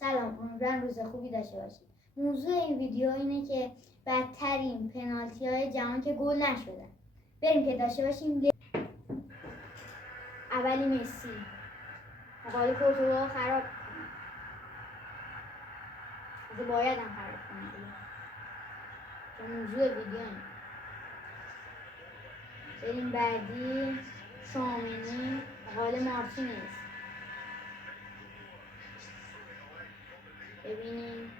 سلام، امیدوارم روز خوبی داشته باشید. موضوع این ویدیو اینه که بدترین پنالتی های جهان که گل نشدن. بریم که داشته باشیم. اولی مسی مقابل پورتوگال خراب کنه. از باید هم خراب کنه که موضوع ویدیو اینه. بریم بعدی. شامینی مقابل مارتینز. ببینیم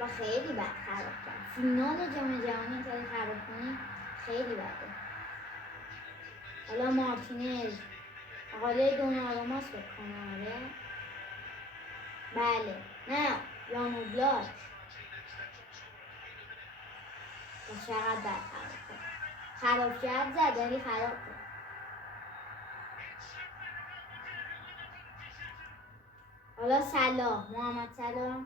و خیلی بد خراب کرد. فینال جام جهانی که خراب کنی خیلی بده. حالا مارتینز مقابل دوناروماس بکنه. آره بله نه یانو بلاک و چقدر بد خراب کرد زد ولی خراب کرد. حالا صلاح محمد صلاح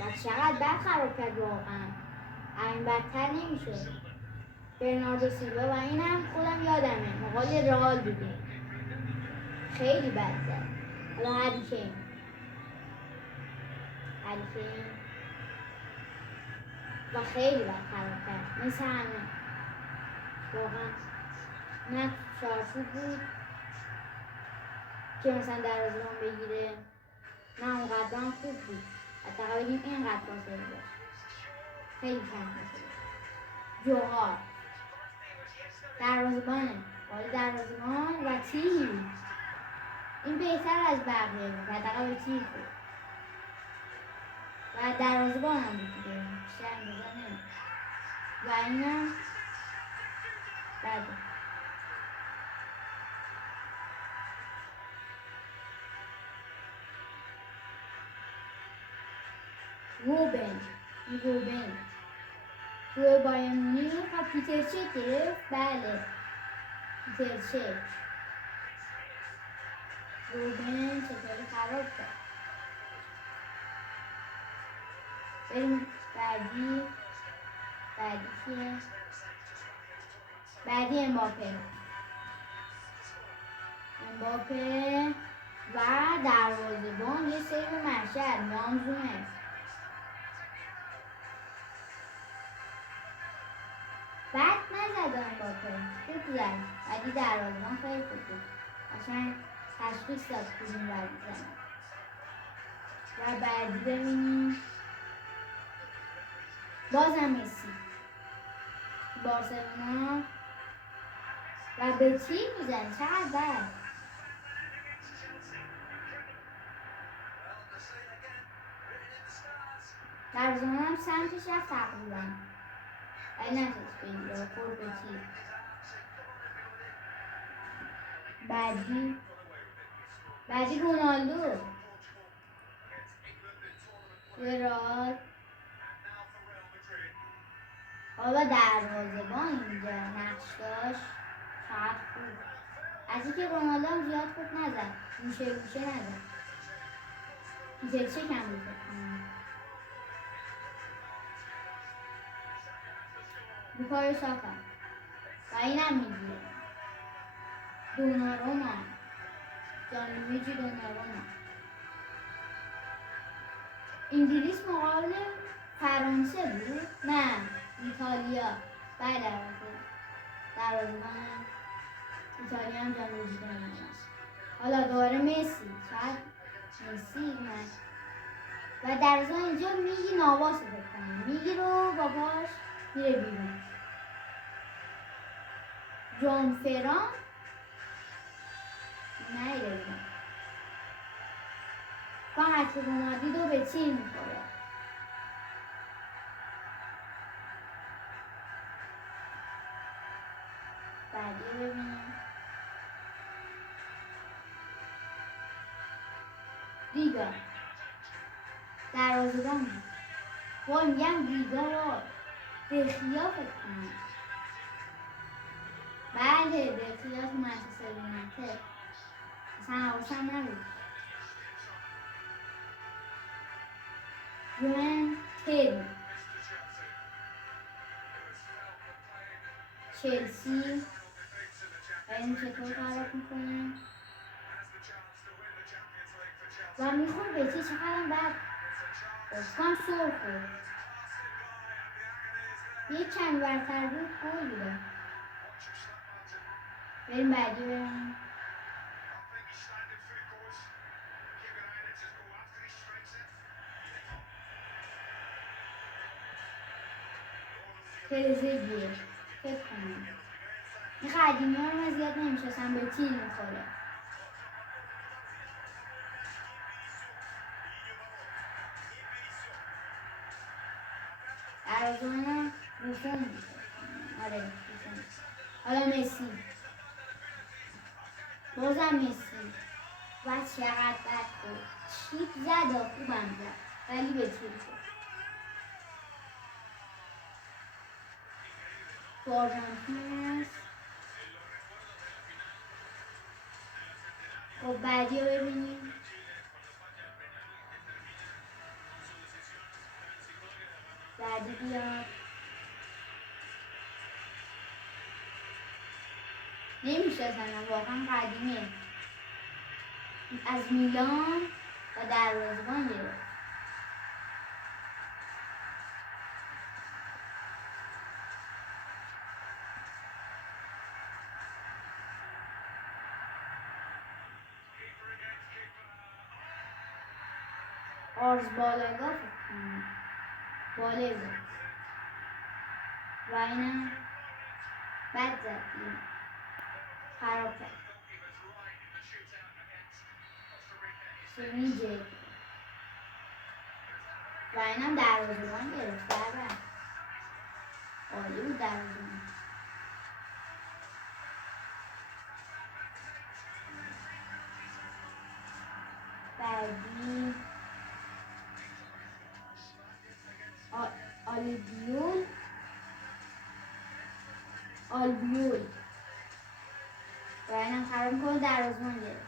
و چقدر بد خراب کرد واقعا. این بدتر نمیشه. برناردو سیلوا و اینم خودم یادمه مقابل رئال بودیم خیلی بد زد. حالا هری کین و خیلی بد خراب کرد مثل همه واقعا. نه شارفی بود که مثلا دروازه‌بان بگیره، نه اونقدر هم خوب بود. حتی بگیم اینقدر فاصله داشت. خیلی کم فاصله. جوهار دروازه‌بانه بالا دروازه‌بان و تیر. این بهتر از بقیه بود. حداقل به تیر بود و دروازه‌بان هم بود دیگه. بیشتر اندازه نمید و اینم بده. روبن توی بایر مونیخ و پیتر چک گرفت. بله پیتر چک. روبن چطوری خراب کرد. بریم بعدی کیه؟ بعدی امباپه و دروازه‌بان یه سیو مشهد مانزومه. بد نزد امباپه خوب زد ولی دروازه‌بان خیلی خوب بود. قشنگ تشخیص داد کدوم ور بزنه. و بعدی ببینیم بازم مسی بارسلونا و به تیر میزنه. چقدر بد. دروازه‌بان هم سمتش رفت تقریبا ولی نتونست بگیره. خورد به تیر. بعدی رونالدو رئال. حالا دروازه‌بان اینجا نقش داشت. چقدر خوب. از اینکه رونالدو هم زیاد خوب نزد. گوشه نزد. پیتر چک هم بود بکنم. بوکایو ساکا و اینم میگیره. دوناروما جانلویجی دوناروما. انگلیس مقابل فرانسه بود؟ نه ایتالیا. بله دروازه‌بان ایتالیا هم جانلویجی دوناروما. حالا دوباره مسی. شاید مسی نه و دروازه‌بان اینجا میگی نواس رو بکنه. میگی رو با پاش میره بیرون. جان فران نیره بیرون. فقط رونالدو دو به تیر میخوره. بعدی ببینیم ریگا دروازه‌بان. وای میگم ریگا وای دخیا فکر کنم. بله دخیا تو منچستر یونایتد. اصلا حواسم نبود. جوئن تری چلسی این چطور خراب میکنه و میخور به چه چقدر بعد گفتم سر خورد یک کمی برتر بود گل بوده. بریم بعدی بریم. ترزگیه فکر کنم این قدیمی ها رو من زیاد نمیشستم به تیر میخوره. ارزونه بوفون بود. آره بوفون. حالا مسی بازم مسی و چقدر بد بود. چیپ زد و خوبم زد ولی به تیر شد. تو آرژانتین هست. خب بعدی رو ببینیم. بعدی بیاد. نمیشناسم واقعا قدیمیه. از میلان و دروازه‌بان گرفت. آرز بالاگا فکر کنم بالگا و اینم بد زد دیگه خراب کرد. سمیجه و اینم دروازه‌بان گرفت. در عالی بود دروازه‌بان. بعدی آلبیول و اینم خراب میکنه دروازه‌بان گرفت.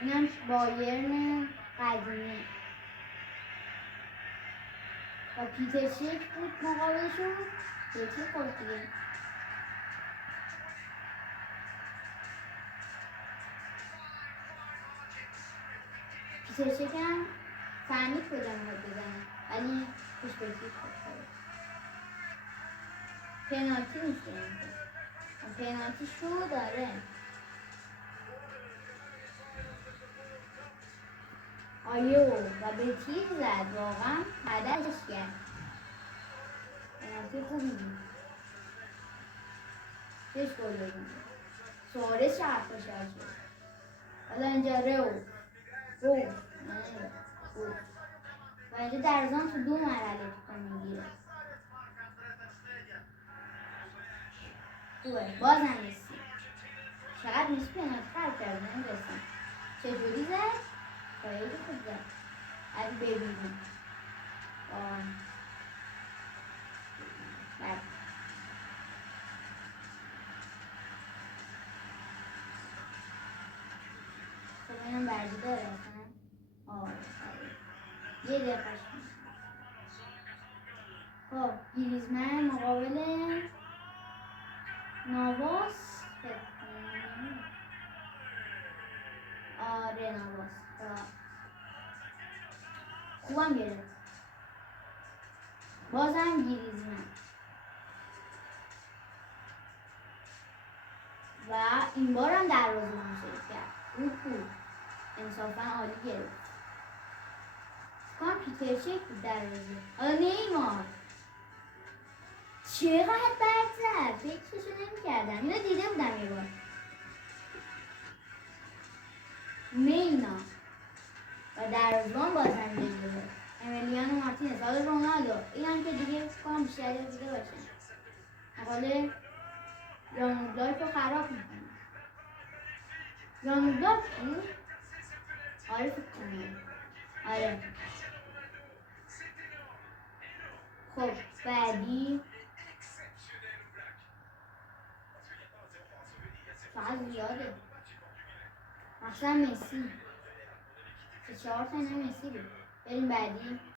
اینم بایرن قدیمی و پیتر چک بود مقابلشون. یکی خورد دیگه. پیتر چک هم فهمید کجا میخواد بزنه ولی پیش به پیش خورد. پنالتی نیست این. پنالتی شو داره. آیو و به تیر زد واقعا هدفش کرد. پنالتی خوبی بود. چش گل بزنه. سوارز چقدر خوشحال شد. حالا اینجا رو و اینجا درزان تو 2 مرحله توپ میگیره. خوبه بازم مسی. چقدر مسی پنالتی خراب کرد نمیدونستم چجوری زد. خیلی خوب زد. اگه ببینیم بعد خب اینم بعدی داره اصلا. یه دقیقه خب گریزمن مقابل نواس آره نواس خوبم گرفت. بازم گریزمن و این بار هم دروازه‌بان شد کرد. خوب انصافا عالی گرفت. کام پیتر چک بود دروازه. حالا نیمار چقدر بد زد. فکرشو نمی‌کردم. اینو دیده بودم یه بار. مینا و دروازه‌بان بازم دیگه امیلیانو مارتینز. حالا رونالدو اینم که دیگه کام بیشتر دیده باشه. حالا یانوبلاک رو خراب میکنه. یانوبلاک بود؟ آره فکر کنم. آره خب بعدی فقط زیاده. مثلا مسی 4 تا مسی بود. بریم بعدی.